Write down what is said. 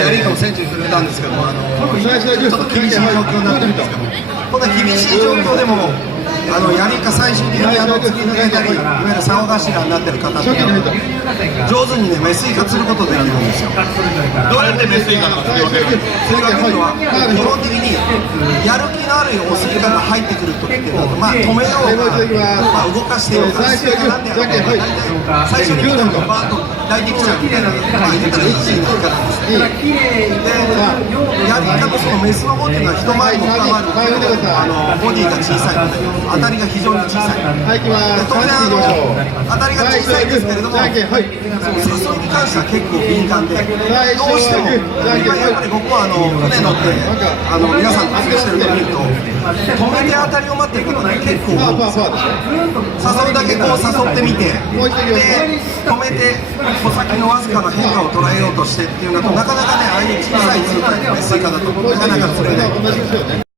ヤリイカを戦地に触れたんですけども、ちょっと厳しい状況になってるんですけども、こんな厳しい状況でもヤリイカ最終的に突き抜けたり、いわゆる竿頭になってる方って上手にねメスイカ釣ることできるんですよ。どうやってメスイカなんですか？それが今度は基本的にやる気のあるオスイカが入ってくるときっていうのは、まあ止めようが、動かしてようが、なんてやろうが、最初に来たのがバーッと抱いてきちゃうみたいな、まあ言ったらイージーなイカなんですね。で、ヤリイカのそのメスの方っていうのは一回りも二回りもボディが小さいので、当たりが非常に小さい。当然当たりが小さいんですけれども、誘いに関しては結構敏感で、どうしても今やっぱり僕は船乗って皆さん釣りしてるのを見ると、止めて当たりを待ってることが結構多いんですよ。誘うだけこう誘ってみて、で止めて穂先のわずかな変化を捉えようとしてっていうのと、なかなかねああいう小さい図体のメスイカだとなかなか釣れない。